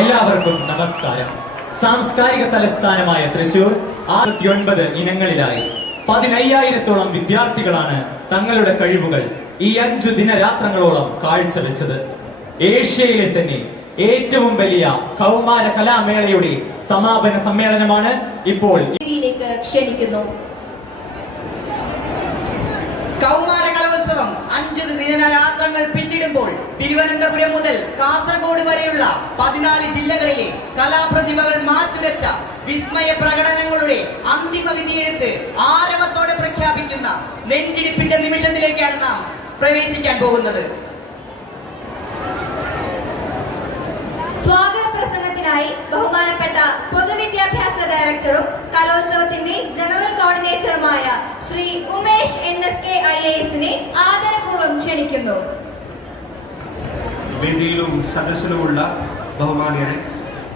എല്ലാവർക്കും നമസ്കാരം. സാംസ്കാരിക തലസ്ഥാനമായ തൃശൂർ ആയിരത്തിയൊൻപത് ഇനങ്ങളിലായി പതിനയ്യായിരത്തോളം വിദ്യാർത്ഥികളാണ് തങ്ങളുടെ കഴിവുകൾ ഈ അഞ്ചു ദിനരാത്രങ്ങളോളം കാഴ്ചവെച്ചത്. ഏഷ്യയിലെ തന്നെ ഏറ്റവും വലിയ കൗമാര കലാമേളയുടെ സമാപന സമ്മേളനമാണ് ഇപ്പോൾ ക്ഷണിക്കുന്നു. കൗമാര കലോത്സവം അഞ്ച് ദിനരാത്രങ്ങൾ പിന്നിടുമ്പോൾ തിരുവനന്തപുരം മുതൽ കാസർഗോഡ് വരെയുള്ള പതിനാല് ജില്ലകളിലെ കലാപ്രതിഭകൾ മാറ്റുരച്ച വിസ്മയ പ്രകടനങ്ങളുടെ അന്തിമ വിധിയെടുത്ത് ആരവത്തോടെ പ്രഖ്യാപിക്കുന്ന നെഞ്ചിടിപ്പിന്റെ നിമിഷത്തിലേക്കാണ് നാം പ്രവേശിക്കാൻ പോകുന്നത്. സ്വാഗത പ്രസംഗത്തിനായി ബഹുമാനപ്പെട്ട പൊതുവിദ്യാഭ്യാസ ഡയറക്ടറും കലോത്സവത്തിന്റെ general കോർഡിനേറ്ററുമായ Shri Umesh N S K I എസിനെ ആദരപൂർവം ക്ഷണിക്കുന്നു. വേദിയിലും സദസ്സിലുമുള്ള ബഹുമാന്യരെ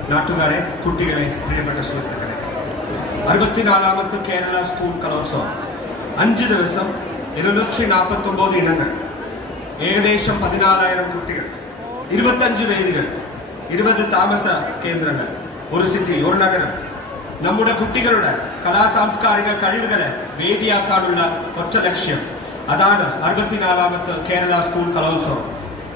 നാട്ടുകാരെ കുട്ടികളെ പ്രിയപ്പെട്ട സുഹൃത്തുക്കളെ അറുപത്തിനാലാമത്തെ കേരള സ്കൂൾ കലോത്സവം അഞ്ച് ദിവസം ഇരുന്നൂറ്റി നാൽപ്പത്തി ഒമ്പത് ഇനങ്ങൾ ഏകദേശം പതിനാലായിരം കുട്ടികൾ ഇരുപത്തഞ്ച് വേദികൾ ഇരുപത് താമസ കേന്ദ്രങ്ങൾ ഒരു സിറ്റി ഒരു നഗരം നമ്മുടെ കുട്ടികളുടെ കലാ സാംസ്കാരിക കഴിവുകളെ വേദിയാക്കാനുള്ള ഒറ്റ ലക്ഷ്യം അതാണ് അറുപത്തിനാലാമത്തെ കേരള സ്കൂൾ കലോത്സവം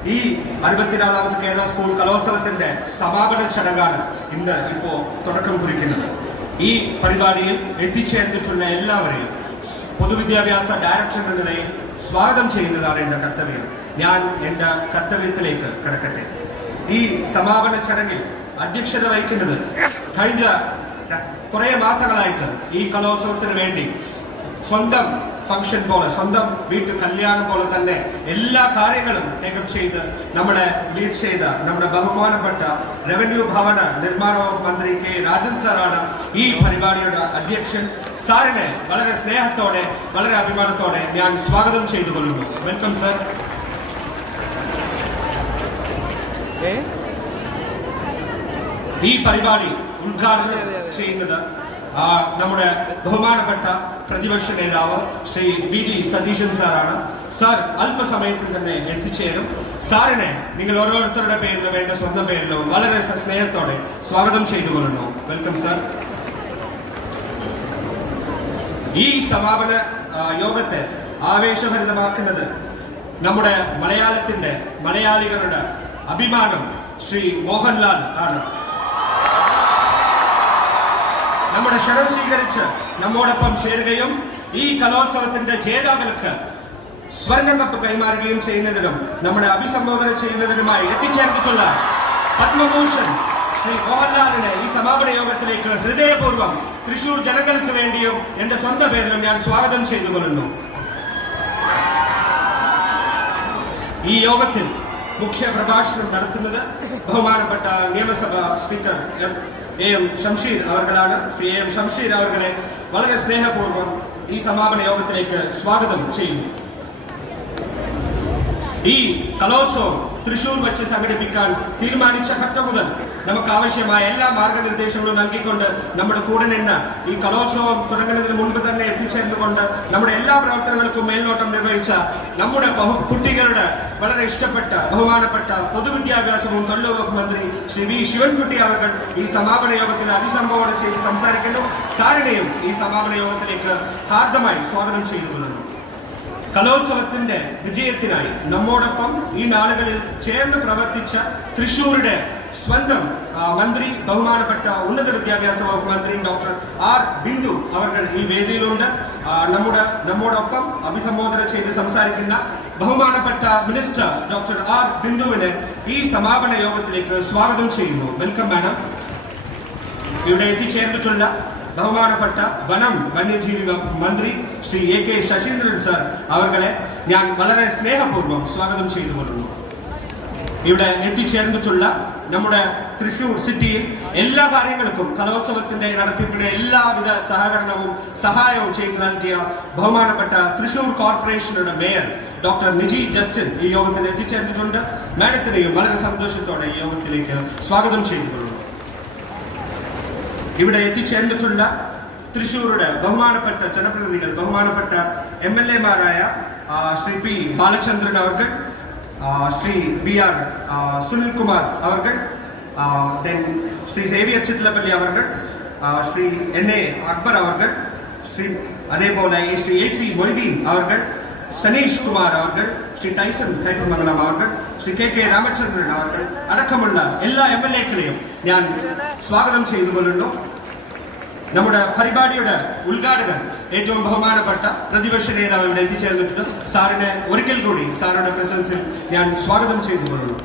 ഈ അറുപത്തിനാലാമത് കേരള സ്കൂൾ കലോത്സവത്തിന്റെ സമാപന ചടങ്ങാണ് ഇന്ന് ഇപ്പോ തുടക്കം കുറിക്കുന്നത്. ഈ പരിപാടിയിൽ എത്തിച്ചേർന്നിട്ടുള്ള എല്ലാവരെയും പൊതുവിദ്യാഭ്യാസ ഡയറക്ടർ എന്ന നിലയിൽ സ്വാഗതം ചെയ്യുന്നതാണ് എന്റെ കർത്തവ്യം. ഞാൻ എന്റെ കർത്തവ്യത്തിലേക്ക് കിടക്കട്ടെ. ഈ സമാപന ചടങ്ങിൽ അധ്യക്ഷത വഹിക്കുന്നത് കഴിഞ്ഞ കുറേ മാസങ്ങളായിട്ട് ഈ കലോത്സവത്തിന് വേണ്ടി സ്വന്തം ഫംഗ്ഷൻ പോലെ സ്വന്തം വീട്ടു കല്യാണം പോലെ തന്നെ എല്ലാ കാര്യങ്ങളും ടേക്കപ്പ് ചെയ്ത് നമ്മളെ ലീഡ് ചെയ്ത നമ്മുടെ ബഹുമാനപ്പെട്ട റവന്യൂ ഭവന നിർമ്മാണ വകുപ്പ് മന്ത്രി കെ രാജൻ സാറാണ് ഈ പരിപാടിയുടെ അധ്യക്ഷൻ. സാറിനെ വളരെ സ്നേഹത്തോടെ വളരെ അഭിമാനത്തോടെ ഞാൻ സ്വാഗതം ചെയ്തു കൊള്ളുന്നു വെൽക്കം സർ ഈ പരിപാടി ഉദ്ഘാടനം ചെയ്യുന്നത് നമ്മുടെ ബഹുമാനപ്പെട്ട പ്രതിപക്ഷ നേതാവ് ശ്രീ വി ഡി സതീശൻ സാറാണ്. സാർ അല്പസമയത്തിൽ തന്നെ എത്തിച്ചേരും. സാറിനെ നിങ്ങൾ ഓരോരുത്തരുടെ പേരിലും വേണ്ട സ്വന്തം പേരിലും വളരെ സ്നേഹത്തോടെ സ്വാഗതം ചെയ്തുകൊള്ളുന്നു വെൽക്കം സാർ. ഈ സമാപന യോഗത്തെ ആവേശഭരിതമാക്കുന്നത് നമ്മുടെ മലയാളത്തിന്റെ മലയാളികളുടെ അഭിമാനം ശ്രീ മോഹൻലാൽ ആണ്. നമ്മുടെ ക്ഷണം സ്വീകരിച്ച് നമ്മോടൊപ്പം ചേരുകയും ഈ കലോത്സവത്തിന്റെ ജേതാക്കൾക്ക് സ്വർണ കപ്പ് കൈമാറുകയും ചെയ്യുന്നതിനും നമ്മുടെ അഭിസംബോധന ചെയ്യുന്നതിനുമായി എത്തിച്ചേർന്നിട്ടുള്ള പത്മഭൂഷൺ ശ്രീ മോഹൻലാലിനെ ഈ സമാപന യോഗത്തിലേക്ക് ഹൃദയപൂർവം തൃശൂർ ജനങ്ങൾക്ക് വേണ്ടിയും എന്റെ സ്വന്തം പേരിലും ഞാൻ സ്വാഗതം ചെയ്തു കൊള്ളുന്നു. ഈ യോഗത്തിൽ മുഖ്യ പ്രഭാഷണം നടത്തുന്നത് ബഹുമാനപ്പെട്ട നിയമസഭാ സ്പീക്കർ എം എ ഷംഷീർ അവർകളാണ് ശ്രീ എ ഷംഷീർ അവർകളെ വളരെ സ്നേഹപൂർവം ഈ സമാപന യോഗത്തിലേക്ക് സ്വാഗതം ചെയ്യുന്നു. ഈ കലോത്സവം തൃശൂർ വച്ച് സംഘടിപ്പിക്കാൻ തീരുമാനിച്ച ഘട്ടം മുതൽ നമുക്ക് ആവശ്യമായ എല്ലാ മാർഗനിർദ്ദേശങ്ങളും നൽകിക്കൊണ്ട് നമ്മുടെ കൂടെ നിന്ന് ഈ കലോത്സവം തുടങ്ങുന്നതിന് മുൻപ് തന്നെ എത്തിച്ചേർന്നുകൊണ്ട് നമ്മുടെ എല്ലാ പ്രവർത്തനങ്ങൾക്കും മേൽനോട്ടം നിർവഹിച്ച നമ്മുടെ കുട്ടികളുടെ വളരെ ഇഷ്ടപ്പെട്ട ബഹുമാനപ്പെട്ട പൊതുവിദ്യാഭ്യാസവും വകുപ്പ് മന്ത്രി ശ്രീ വി ശിവൻകുട്ടി അവർ ഈ സമാപന യോഗത്തിൽ അഭിസംബോധന ചെയ്ത് സംസാരിക്കുന്നു. സാറിനെയും ഈ സമാപന യോഗത്തിലേക്ക് ഹാർദമായി സ്വാഗതം ചെയ്തുകൊള്ളുന്നു കലോത്സവത്തിന്റെ വിജയത്തിനായി നമ്മോടൊപ്പം ഈ നാളുകളിൽ ചേർന്ന് പ്രവർത്തിച്ച തൃശൂരുടെ സ്വന്തം മന്ത്രി ബഹുമാനപ്പെട്ട ഉന്നത വിദ്യാഭ്യാസ വകുപ്പ് മന്ത്രി ഡോക്ടർ ആർ. ബിന്ദു അവർ ഈ വേദിയിലുണ്ട്. നമ്മുടെ നമ്മോടൊപ്പം അഭിസംബോധന ചെയ്ത് സംസാരിക്കുന്ന ബഹുമാനപ്പെട്ട മിനിസ്റ്റർ ഡോക്ടർ ആർ. ബിന്ദുവിനെ ഈ സമാപന യോഗത്തിലേക്ക് സ്വാഗതം ചെയ്യുന്നു. Welcome madam. ഇവിടെ എത്തിച്ചേർന്നിട്ടുള്ള ബഹുമാനപ്പെട്ട വനം വന്യജീവി മന്ത്രി Shri A K Saseendran sir അവരെ ഞാൻ വളരെ സ്നേഹപൂർവം സ്വാഗതം ചെയ്തു കൊള്ളുന്നു ഇവിടെ എത്തിച്ചേർന്നിട്ടുള്ള നമ്മുടെ തൃശൂർ സിറ്റിയിൽ എല്ലാ കാര്യങ്ങൾക്കും കലോത്സവത്തിന്റെ നടത്തിപ്പിന് എല്ലാവിധ സഹകരണവും സഹായവും ചെയ്തു നൽകിയ ബഹുമാനപ്പെട്ട തൃശൂർ കോർപ്പറേഷനുടെ മേയർ ഡോക്ടർ നിജി ജസ്റ്റിൻ ഈ യോഗത്തിൽ എത്തിച്ചേർന്നിട്ടുണ്ട്. മാഡത്തിനെയും വളരെ സന്തോഷത്തോടെ ഈ യോഗത്തിലേക്ക് സ്വാഗതം ചെയ്തു ഇവിടെ എത്തിച്ചേർന്നിട്ടുള്ള തൃശൂരുടെ ബഹുമാനപ്പെട്ട ജനപ്രതിനിധികൾ ബഹുമാനപ്പെട്ട എം എൽ എമാരായ ശ്രീ പി ബാലചന്ദ്രൻ അവർ ശ്രീ ബി ആർ സുനിൽകുമാർ അവർ ദെൻ ശ്രീ സേവിയർ ചിത്ലപ്പള്ളി അവർ ശ്രീ എൻ എ അക്ബർ അവർ ശ്രീ അതേപോലെ ശ്രീ എ സി മൊയ്തീൻ അവർ സനീഷ് കുമാർ അവർ ശ്രീ ടൈസൺ കൈപ്പമംഗലം അവർ ശ്രീ കെ കെ രാമചന്ദ്രൻ അവർ അടക്കമുള്ള എല്ലാ എം എൽ എകളെയും ഞാൻ സ്വാഗതം ചെയ്തുകൊള്ളുന്നു നമ്മുടെ പരിപാടിയുടെ ഉദ്ഘാടകൻ ഏറ്റവും ബഹുമാനപ്പെട്ട പ്രതിപക്ഷ നേതാവ് ഇവിടെ എത്തിച്ചേർന്നിട്ടുണ്ട്. സാറിനെ ഒരിക്കൽ കൂടി സാറുടെ പ്രസൻസിൽ ഞാൻ സ്വാഗതം ചെയ്തു കൊള്ളുന്നു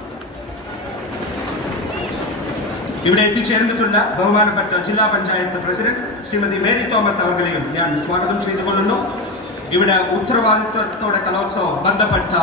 ഇവിടെ എത്തിച്ചേർന്നിട്ടുള്ള ബഹുമാനപ്പെട്ട ജില്ലാ പഞ്ചായത്ത് പ്രസിഡന്റ് ശ്രീമതി മേരി തോമസ് അവർകളെയും ഞാൻ സ്വാഗതം ചെയ്തുകൊള്ളുന്നു. ഇവിടെ ഉത്തരവാദിത്വത്തോടെ കലോത്സവം ബന്ധപ്പെട്ട